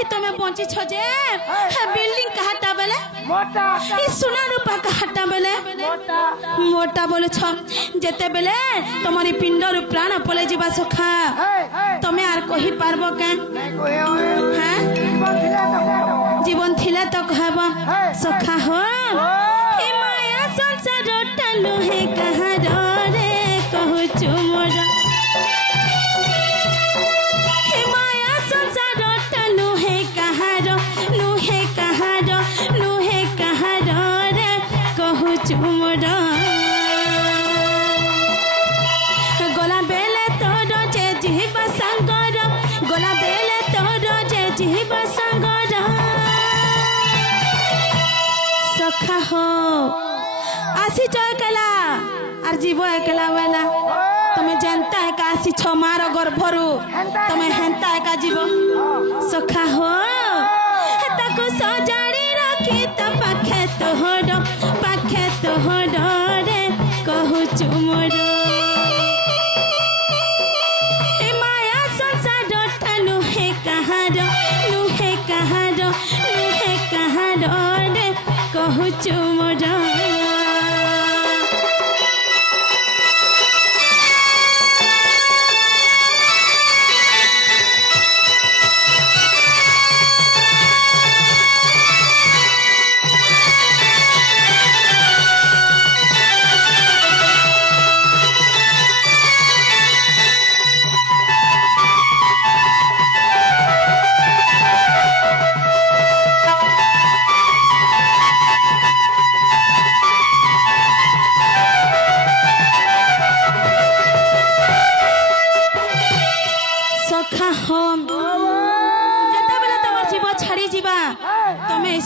देखी तुम्हें पहुंची छो जे बिल्डिंग कहाटा बेले मोटा ई सोना रूपा कहाटा बेले मोटा बोले छो जेते बेले तुम्हारी पिंड रु प्राण पले जीवा सखा तुम्हें आर कहि पारबो के हैं जीवन थिले तो कहबो सखा हो ए माया संसार टनु है कहां रे कहू चुमर ए माया संसार टनु है कहां रे कहू चुमर गोला बेले तोर जे जीवा संगर गोला बेले तोर जे जीवा संगर सखा हो आसी जय कला आर जीव एकला वेला तमे जनता है कासी छ मार गर्भरु तमे हेंता है का जीव सखा हो ताको सजाड़ी रखी त पाखे तोहर रे कहू चुमर ए माया संसार टनु है कहां रे कहू चुमर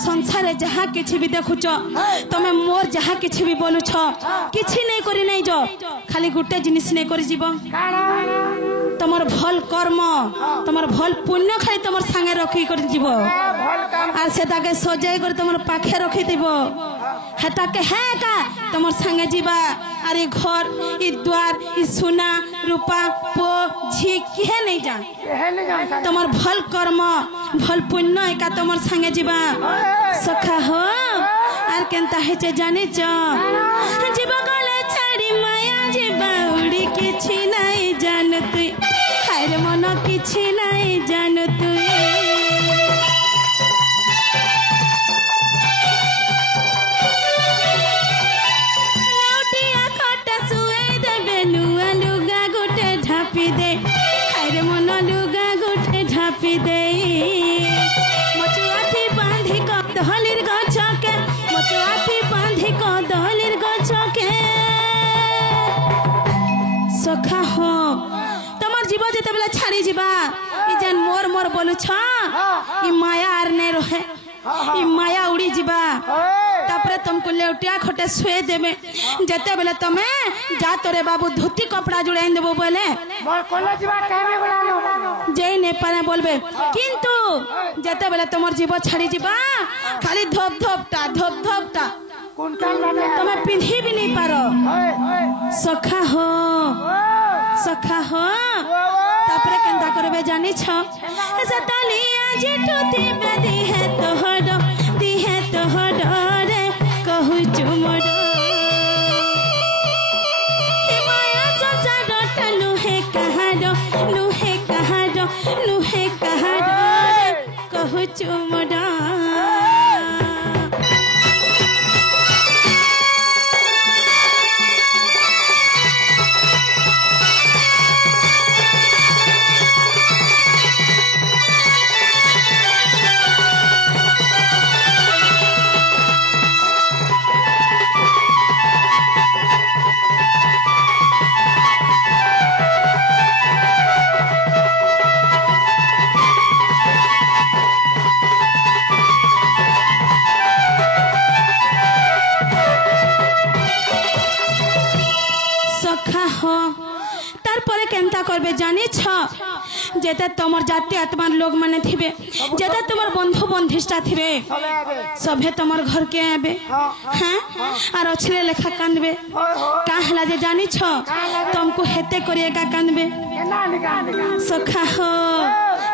संसार जहाँ किसी भी देखुच तमे मोर जहाँ किसी भी बोलुछ किसी नहीं करी नहीं जो खाली गुटे जिनिस नहीं करी जीव तमर भल कर्म तमर भल पुण्य खाली तमर संगे रखी कर जीव आर से ताके सजाई कर तमर पाखे रखी दिबो हेता के है का तमर संगे जीवा अरे घर ई द्वार ई सोना रूपा पो झी के नहीं जान तमर भल कर्म भल पुण्य एका तमर संगे जीवा सखा हो आर केनता हेचे जाने छ जीवा गले छाड़ी माया जीवा उड़ी किछि नहीं जानत हाय मन किछि नहीं जानत दे मचुआथी बांधी को दहलिर गछके मचुआथी बांधी को दहलिर गछके सखा हो तमर जीव जेते बेला छाड़ी जीवा ई जन मोर मोर बोलु छ ई माया आर नै रहे ई माया उड़ी जीवा तापरे तुमको लेउटिया खटे सुए देबे जेते बेला तमे जा तोरे बाबू धोती कपड़ा जुड़ाई देबो बोले मोर कोला जीवा कहबे बोलानो जय ने पारे बोलबे किंतु जेते बेला तमर जीव छाड़ी जीवा खाली धोप धोपटा तमे पिंधी भी नहीं पारो सखा हो तापरे केंदा करबे जानी छ सताली आज टूटी बेदी है तोहर रे कहू चुमर हे माया संसार टनु है कहां रे कहू चुमर करबे जानी छ जेते तमर जाति आत्मा लोग माने थिबे जेते तमर बंधु बंधिष्ठा थिबे सभे तमर घर के आबे हैं आर अछले लेखा कांदबे का हला जे जानी छ तुमको हेते करिए का कांदबे सखा हो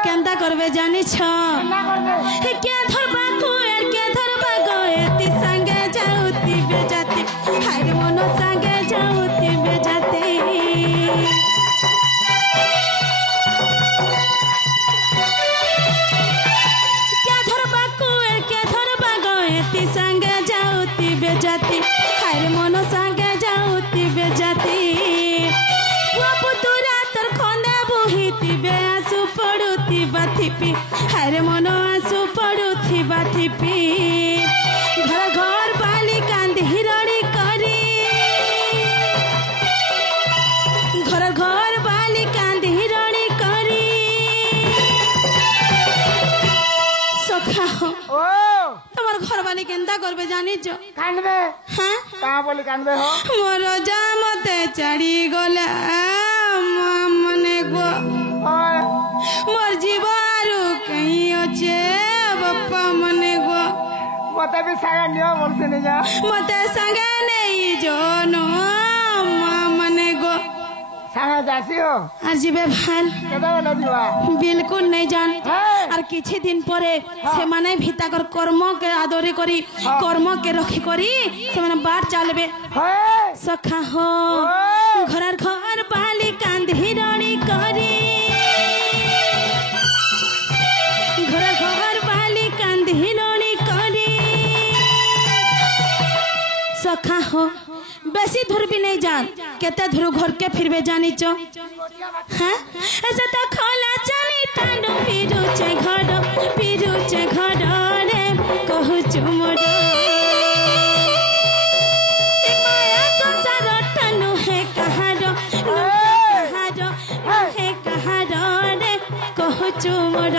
केंदा करबे जानी छ हे के धरबा को एर के धरबा गो एती संगे जाउती बेजाती हाय रे मन संगे जाउती बेजाती के धरबा को एर के धरबा गो एती संगे जाउती बेजाती हाय रे मन संगे जाउती बेजाती पुतुरा तर खंदे बोहिती बे आंसू पड़ुती बाथिपी हाय रे मन आंसू पड़ुती बाथिपी घर घर बाली कांदी हिरड़ी करी घर घर बाली कांदी हिरड़ी करी सखा हो তোমার ঘর বালি কেন্দা করবে জানিছ কান্দবে হ্যাঁ তা বলি কান্দবে হো মোর জামতে চাড়ি গলা মনে গো মোর জীবারু কই আছে বাপ্পা মনে গো মতে বি সাগা নিও বলছে নি যা মতে সঙ্গে নেই জনো মনে গো সাগা যাসি হো আর জিবে ভাল কেদা বলে দিবা बिल्कुल नहीं जान और किछि दिन परे से माने भीताकर कर्म के आदरे करी कर्म के रखी करी से माने बाहर चलबे सखा हो घरर घर बाली कांद हिरणी करी घरर घर बाली कांद हिरणी करी सखा हो बेसी दूर भी नहीं जान केते दूर घर के फिरबे जानी चो हाँ ऐसा तो खोला चली टांडो फिरूचे घर रे कहू चुमड़ माया संसार टानु है कहारो है कहारो रे कहू चुमड़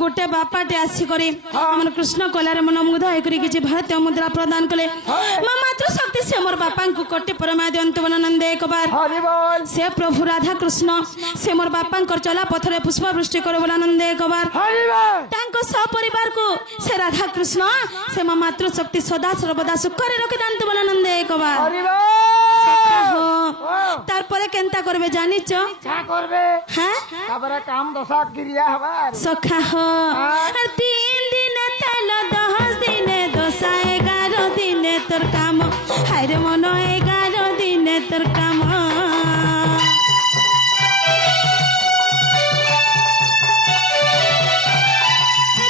गोटे बापाटे आसिक आम कृष्ण कलार मन मुग्ध होकर किसी भारतीय मुद्रा प्रदान कले माँ मातृ शक्ति से मोर बापा को कोटि परमा दियंतु नंदे एक बार से प्रभु राधा कृष्ण से मोर बापा चला पथर पुष्प वृष्टि कर नंदे एक बार सपरिवार को से राधा कृष्ण से माँ मातृ शक्ति सदा सर्वदा सुखरे रखि दांतु नंदे एक बार तारपरे केनता करबे जानिच छा करबे हां ताबरे काम दशा क्रिया हबार सखा हो 3 दिन तल 10 दिन दशा 11 दिन तोर काम हाय रे मन 11 दिन तोर काम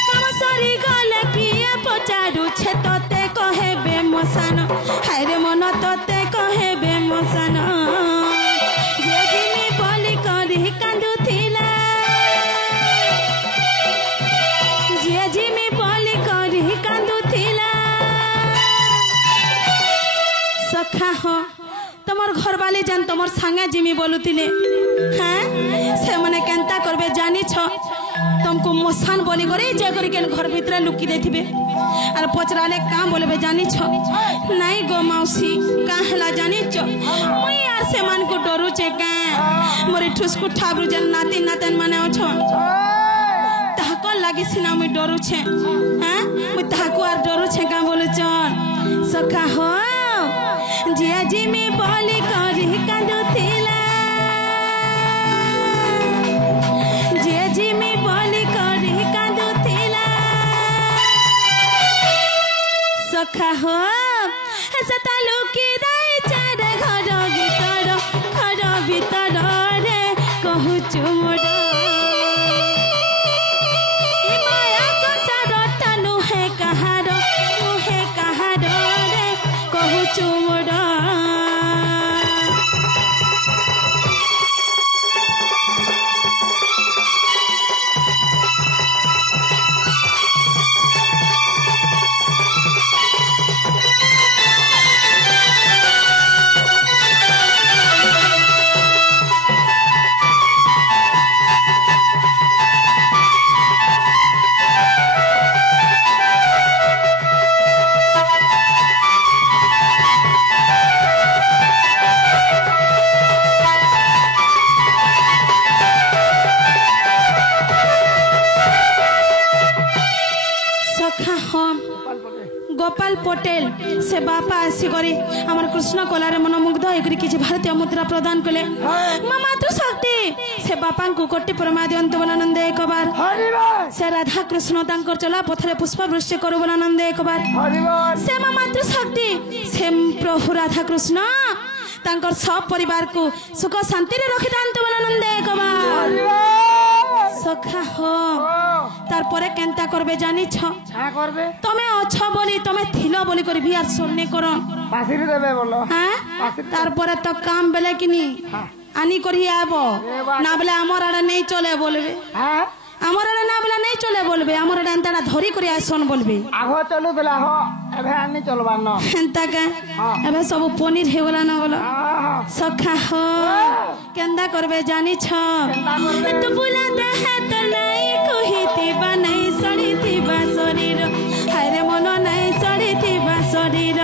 काम सरी गले किए पचारू छे तते कहेबे मसान हाय रे मन तते कहेबे मसान जे जिमी बोली करी कांदू थिला जे जिमी बोली करी कांदू थिला सखा हो तमर घर वाले जान तमर संगे जिमी बोलुतिले हां से मने केनता करबे जानी छ तुमको मसान बोली करे जे करी केन घर भीतर लुकी देथिबे और पचराले काम बोलबे जानी छ नहीं गो मौसी काहला जानी छ मुई यार से मान को डरू छे का मोरे ठुसकु ठाबरु जन नाती नातन माने छ ताको लागी सिना मुई डरू छे हां मुई ताको आर डरू छे का बोलु चन सखा हो जिया जी में बोली करी कांदो थिला जिया जी में बोली करी कांदो थिला सखा हो सता लुकी राय चार घर भीतर रे कहू चुमड़ माया संसार टानु है कहार रे कहू चुमड़ गोपाल पटेल से बापा आसी करी हमर कृष्ण कलारे मनमुग्ध होकर किसी भारतीय मुद्रा प्रदान कले माँ मातृशक्ति से बापा को कोटि परमा दियंत बोलानंद एक बार से राधा कृष्ण तांकर चला पथरे पुष्पवृष्टि करू बोलानंद एक बार से माँ मातृशक्ति से प्रभु राधा कृष्ण तांकर सब परिवार को सुख शांति रे रखि दांत बोलानंद एक बार सखा हो तार परे केंता करबे जानी छ का करबे तमे अच्छा बोली तमे थिलो बोली कर भी यार सुनने करो पासिरी देबे बोलो हां तार परे तो काम बेले किनी आनी करी आबो ना बेले हमर आड़े नहीं चले बोलबे हां हमर आड़े ना बेले नहीं चले बोलबे हमर आड़े एंता धरी करी आसन बोलबे आगो चलू बेला हो एबे आनी चलबा न एंता के एबे सब पनीर हे बोला न बोलो सखा हो केंदा करबे जानी छ तो बुला दे है तो नहीं कहिती बा नहीं सड़ीती बा शरीर हाय रे मन नहीं सड़ीती बा शरीर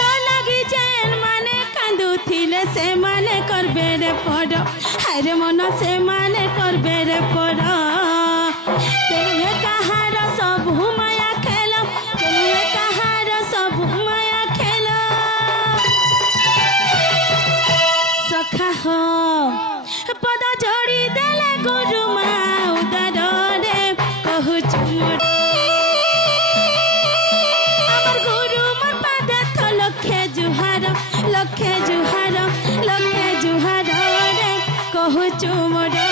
तो लगी जेन माने कांदुथिले से माने करबे रे पड़ हाय रे मन से माने करबे रे पड़ केनुए कहार सब माया खेल केनुए कहार सब माया खेल सखा हो पद जोड़ी देले गुरु माँ उदर रे कहूछु मोरे আমার গুরু মোর পাদে তো লক্ষে জুহার লক্ষে জুহার লক্ষে জুহার রে कहूछु মোরে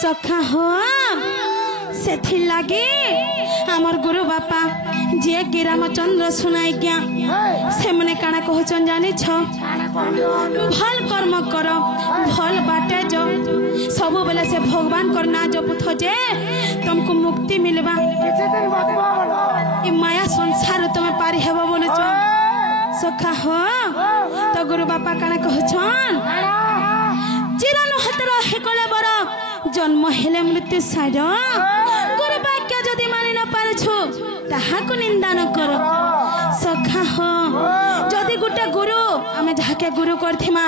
सखा हो सेथि लागे हमर गुरु बापा जे कि रामचंद्र सुनाई गया से मने काना कहचन जानी छ भल कर्म कर भल बाटे जो सब बेले से भगवान कर ना जो पुथ जे तुमको मुक्ति मिलबा ई माया संसार तुम पारी हेबो बोले छ सखा हो तो गुरु बापा काना कहचन चिरन हतर हेकले बर जन्म हेले मृत्यु सार गुरु वाक्य जदि मानि न पारछु ताहाको निंदा न कर सखा हो जदि गुटे गुरु आमे जाके गुरु करथिमा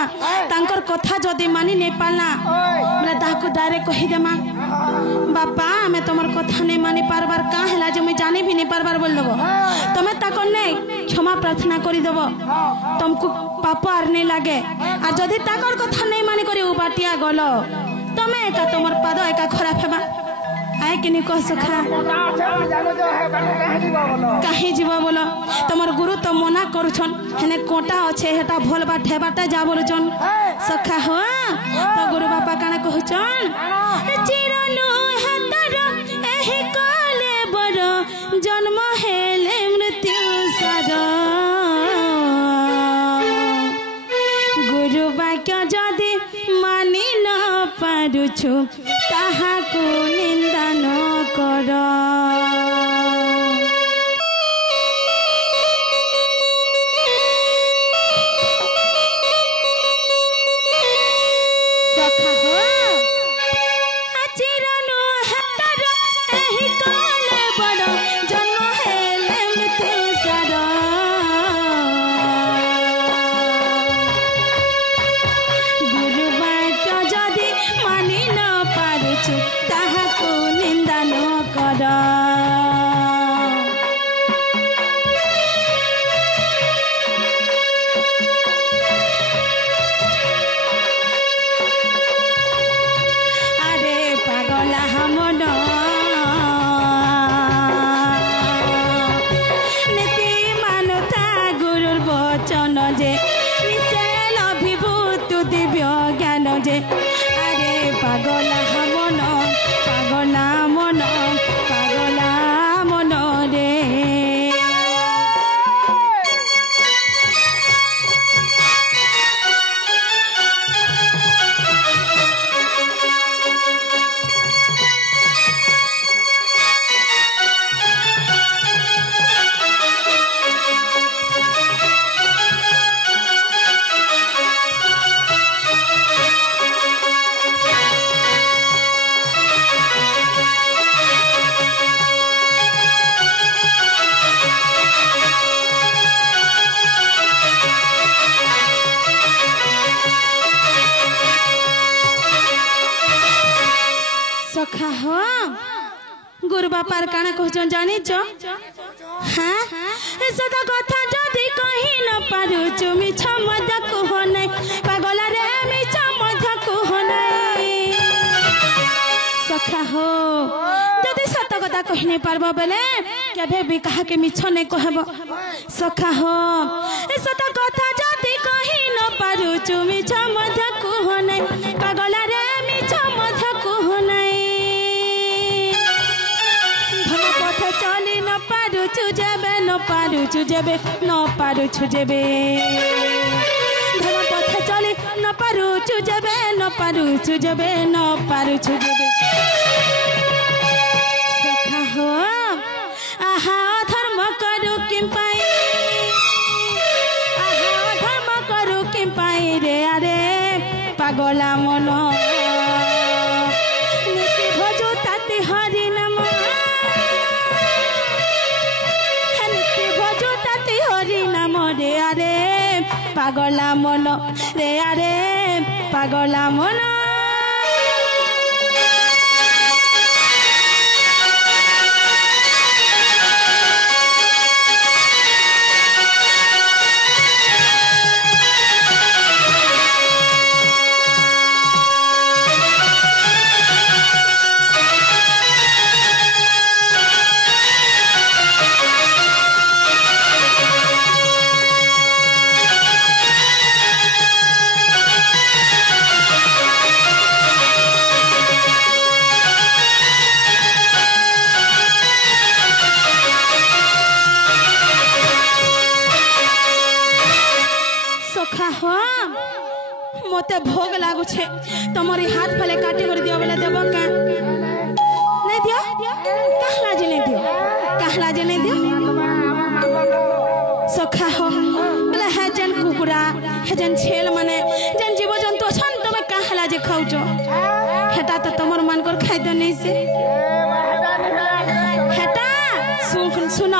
तांकर कथा जदि मानि नै पालना बोले ताहाको डायरेक्ट कहि देमा बापा आमे तमर कथा नै मानि पारबार का हैला जे मैं जानि भी नै पारबार बोल देबो तमे ताको नै क्षमा प्रार्थना करि देबो तुमको पाप आर नै लागे आ जदि ताकर कथा नै मानि करी उबाटिया गलो तमे एका तमर पाद एका खराब हेबा आए कि नहीं कह सखा कहीं जीवा बोलो तमर गुरु तो मना करुछन हेने कोटा अच्छे हेटा भल बाट हेबाटा जा बोलुछन सखा हो तो गुरु बापा काना कहछन चिरनु हतर एही काले बड़ जन्म हेले मृत्यु सार गुरु वाक्य जदि मानि न पारुछु ताहाको निंदा न कर सखा हो चिरनु हतर एही काले बड़ जन्म हेले मृत्यु सार गुरु वाक्य जदि मानि न पारुछु ताहाको निंदा न कर गुरु बापार काना कहछन जानी छ हां सदा कथा जदी कहि न पारु चुमी छ मद कुह नै पागल रे मिछ मद कुह नै सखा हो जदी सत कथा कहि नै पारबो बेले केबे भी कहा के मिछ नै कहबो सखा हो सत कथा जदी कहि न पारु चुमी छ मद कुह नै पागल रे मिछ मद कुह नै चली न पारु छुजेबे न पारु छुजेबे न पारु छुजेबे धर्म पथ चली न पारु छुजेबे न पारु छुजेबे न पारु छुजेबे सखा हो आहा धर्म करू किम पाई आहा धर्म करू किम पाई रे अरे पागला मन नीति भजो ताते हरि नाम रे अरे पागला मन रे अरे पागला मन मते भोग लागू छे तमरी हाथ फले काटी कर दियो बेला देबो का नै दियो कहला जे नै दियो कहला जे नै दियो सखा हो बेला है जन कुकुरा है जन छेल माने जन जीव जंतु छन तमे कहला जे खाउजो हेटा त तमर मन कर खाइ द नै से हेटा सुन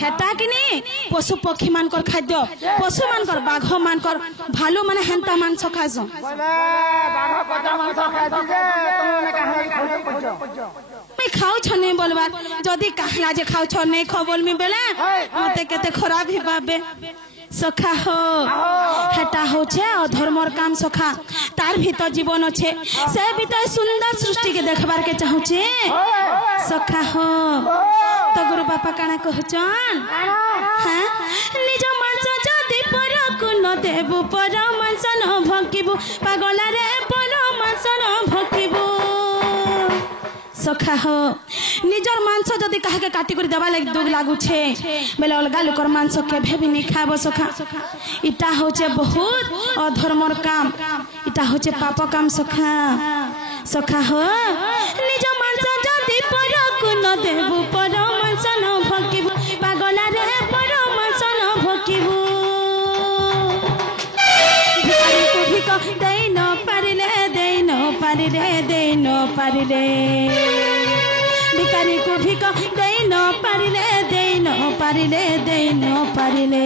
हेटा किनी पशु पक्षी मान कर खाद्य पशु मान कर बाघ मान कर भालू माने हेंता मान सखाज बाघ कटा मान सखाइ दिजे तमने कहला मैं खाउ छने बोलबा जदी कहला जे खाउ छ नै ख बोलमी बेला मते केते खराब ही बाबे सखा हो हेटा हो छे अधर्मर काम सखा तार भीतर जीवन छे से भीतर सुंदर सृष्टि के देखबार के चाहू छे सखा हो तो गुरु बापा काना कहचन हां निज मांस जदी पर कुन देबु पर मांस न भकिबु पागला रे पर मांस न भकिबु सखा हो निजर मांस जदी कहा के काटी कर देबा लाग दुग लागू छे बेले अलगा लोकर मांस के भेबी नै खाबो सखा इटा होचे बहुत अधर्मर काम इटा होचे पाप काम सखा सखा हो निज मांस जदी पर कुन देबु पर मांस न भकिबु पागला रे पर मांस न भकिबु भिखारी को भिख देई न पारिले देई न पारिले देई न पारिले भिखारी को भिख देई न पारिले देई न पारिले देई न पारिले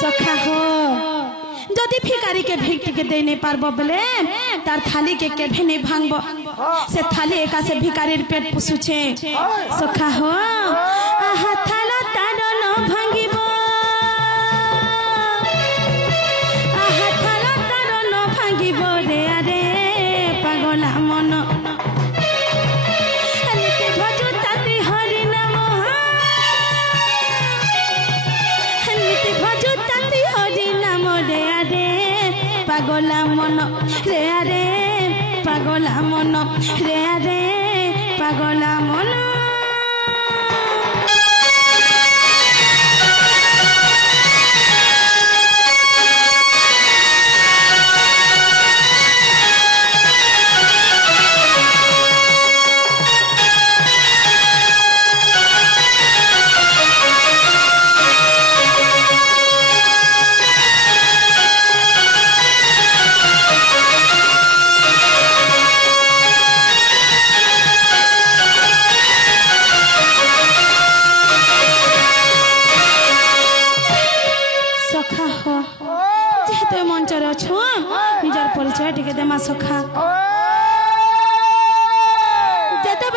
सखा हो जदी भिखारी के भिख के देई नै पारबो बेले तार थाली के केभे नै भांगबो से थाली एका से भिखारीर पेट पुसु छे सखा हो आहा थाला तार न भांगिबो आहा थाला तार न भांगिबो रे अरे पागला मन नीति भजु ताते हरि नाम नीति भजु ताते हरि नाम रे अरे पागला मन रे अरे पागला मन रे अरे पागला मन मंचर अच्छो निजार परिचय टिके देमा सखा जेते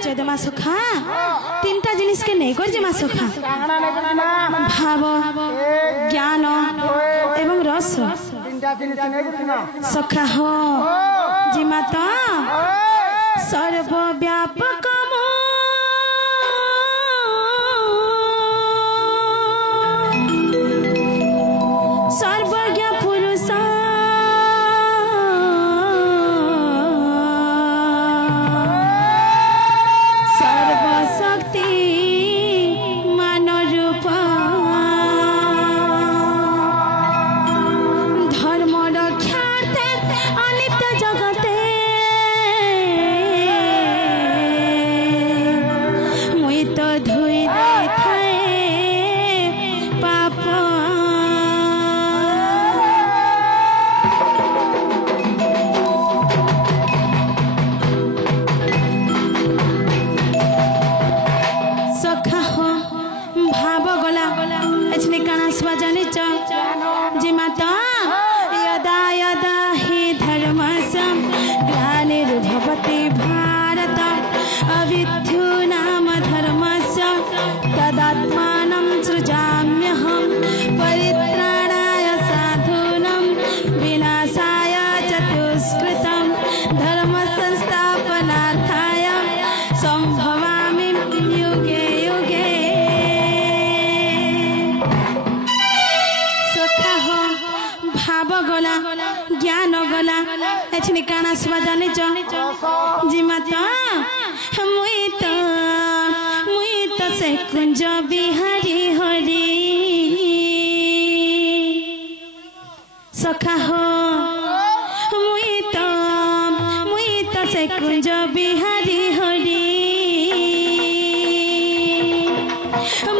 परिचय देमा सखा तीनटा जिनिस के नहीं कर जेमा सखा काहना नहीं ना भाव ज्ञान एवं रस तीनटा जिनिस नहीं ना सखा हो जी माता सर्वव्यापक सर्वज्ञ पुरुष सर्वशक्ति मान रूप धर्म रक्षार्थे अनित्य जगते मुई तो धुई दे थाए पाप सखा हो भाव गला एछने काना सुवा जाने च जी माता यदा यदा हि धर्मसं ग्लानिर्भवति भारत अविद्यो नाम धर्मस्य तदात्मानं सृजाम्यहं परित्राणाय साधूनां विनाशाय च दुष्कृतं धर्म संस्थापनार्थाय संभवामि युगे युगे सखा हो भाव गला ज्ञान गला एछने काना सुवा जाने जी माता मुई तो से कुंज बिहारी हरि सखा हो मुई तो से कुंज बिहारी हरि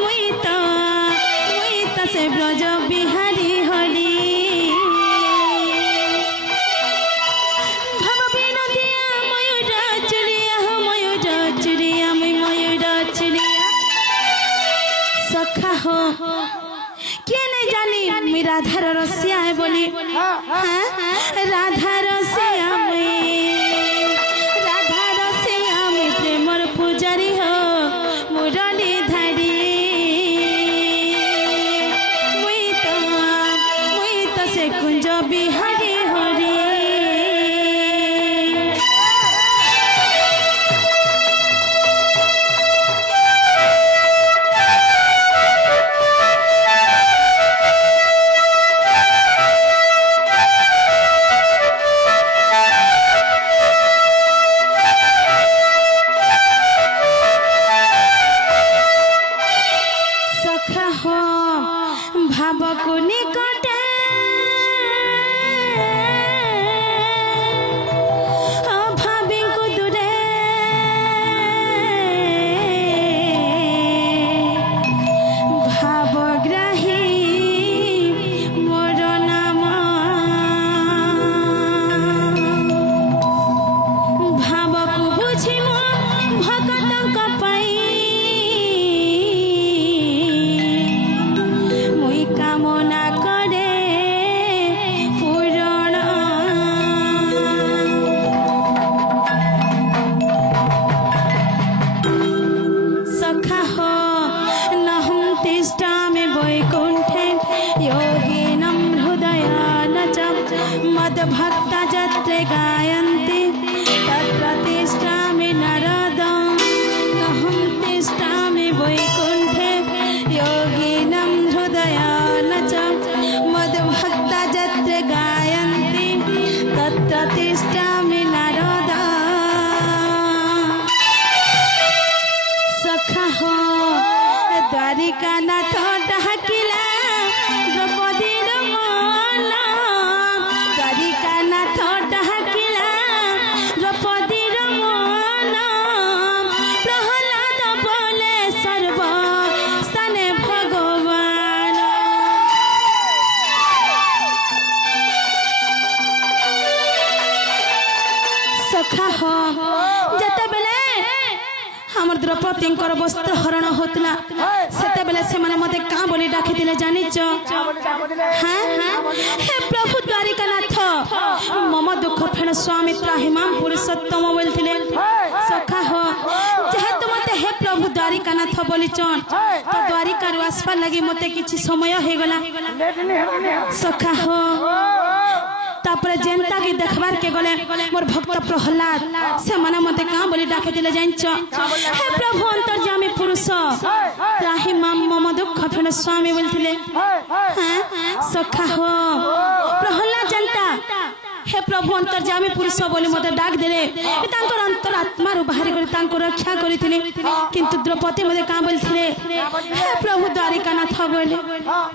मुई तो से ब्रज बिहारी हरि भव बिनोदिया मयूर चुरिया मयूर चुरिया सखा हो किए नहीं जानी मी राधार रसिया है बोली हाँ राधा रसिया में प्रेमर पूजारी हो मुरली धारी मुई तो से कुंज बिहारी हरि सखा हो भाव को निकटे भावी को दूरे भावग्राही मोर नाम भाव को बुझी मो भगत पाई मुई कामना करे पूरण सखा हो नहं तिष्ठामि वैकुण्ठे योगिनं हृदयान च मद्भक्ता यत्र गायन्ति तत्र तिष्ठामि नारद नहं तिष्ठामि वैकुण्ठे योगिनं हृदयान च मद्भक्ता यत्र गायन्ति तत्र तिष्ठामि नारद सखा हो द्वारिका नाथ डाकिला द्रौपदीर मन द्वारिका नाथ डाकिला द्रौपदीर मन प्रहलाद बोले सर्व स्थाने भगवान सखा हो जते बेले हमर द्रौपदी वस्त्र हरण होतला सेते बेले से माने मते का बोली डाकी दिले जानि छ हां हे प्रभु द्वारिकानाथ मम दुख फेण स्वामी त्राहिमाम पुरुषोत्तम बोलथिले सखा हो हे प्रभु द्वारिकानाथ बोलीचन तो द्वारिका आसपार लगी मते किछि समय हो गला सखा हो तापर जेनता के देखबार के गले मोर भक्त प्रहलाद से मना मते का बोली डाके दिले जानिच हे प्रभु अंतर्यामी पुरुष त्राहि मम दुख फेन स्वामी बोलथिले हां सखा हो प्रहलाद जनता हे प्रभु अंतर्यामी पुरुष बोली मते डाक देले तांकर अंतरात्मा रु बाहर कर तांको रक्षा करिथिले किंतु द्रौपदी मते का बोलथिले हे प्रभु द्वारिकानाथ बोले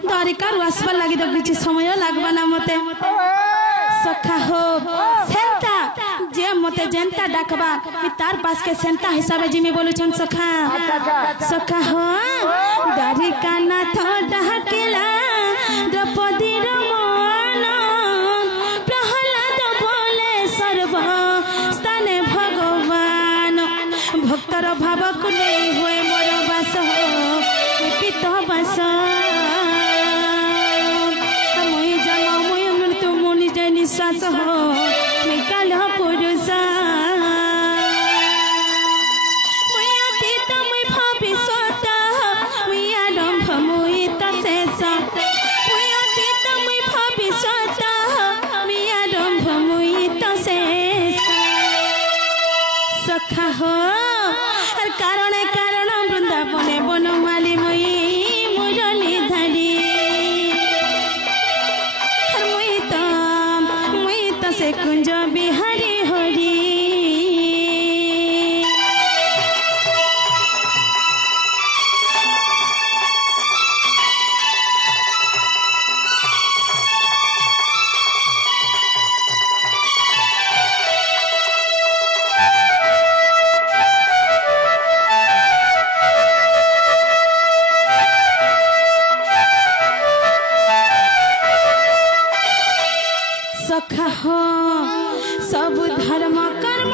द्वारिका रु आसबार लागि तो किछि समय लागबा ना मते सखा हो सेंता जे मते जेंता डाकबा तार पास के सेंता हिसाबे जिमी बोलु छन सखा सखा हो द्वारिकानाथ डाकेला द्रौपदी रमन प्रहलाद बोले सर्व स्थाने भगवान भक्तर भाव को नहीं हुए मोर बास पित बास निश्वास हो निकाल पुरुष भविष्यत आरंभ मुई तो शेष भविष्यत आरंभ मुई तो शेष सखा हो कारण कारण वृंदावने बनमाली मुई मुरली धारी से कुंज बिहारी हरि सखा हो सब धर्म कर्म